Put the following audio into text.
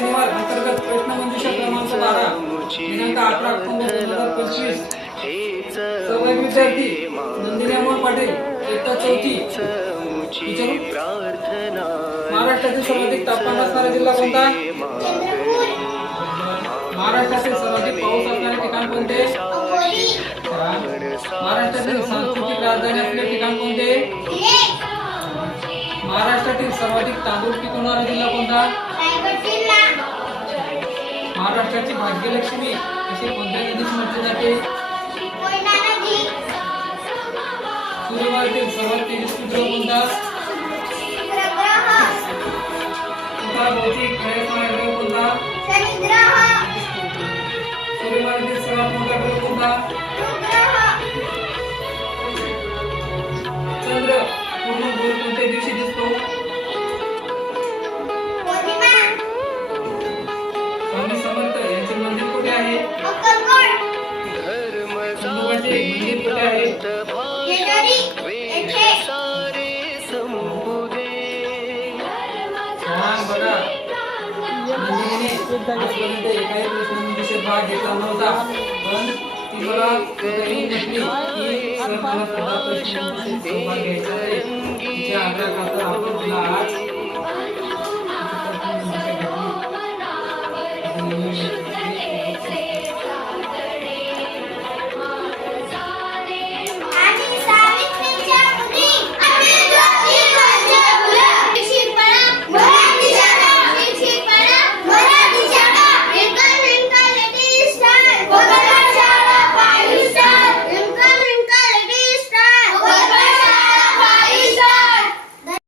शनिवार अंतर्गत प्रश्नमंजुषा क्रमांक 12 दिनांक 18 ऑक्टोबर 2025 सहभागी विद्यार्थी नंदिनी अमोल पाटील इयत्ता 4थी। महाराष्ट्रातील सर्वाधिक तापमान असणारा जिल्हा कोणता? महाराष्ट्रातील सर्वाधिक पाऊस असणारे ठिकाण कोणते? महाराष्ट्रातील सांस्कृतिक राजधानी असलेले ठिकाण कोणते? महाराष्ट्रातील सर्वाधिक तांदूळ पिकवणारा जिल्हा कोणता? महाराष्ट्राची भाग्यलक्ष्मी असे कोणत्या नदीस म्हटले जाते? सूर्यमालेतील सर्वात तेजस्वी ग्रह कोणता? भौतिक प्रयत्न कोणता? सूर्यमालेतील सर्वात मोठा ग्रह कोणता? चंद्र पूर्ण गोल कोणत्या दिवशी दिसतो? स्वामी समर्थ यांचे मंदिर कुठे आहे? खंडोबाचे मंदिर कुठे आहे? बघा नंदिनीने आजपर्यंत एकाही प्रश्नमंजुषेत भाग घेतला नव्हता, पण ती मला म्हटली की सर मला प्रश्नमंजुषेत भाग घ्यायचा आहे. तिच्या आग्रहाखातर आपण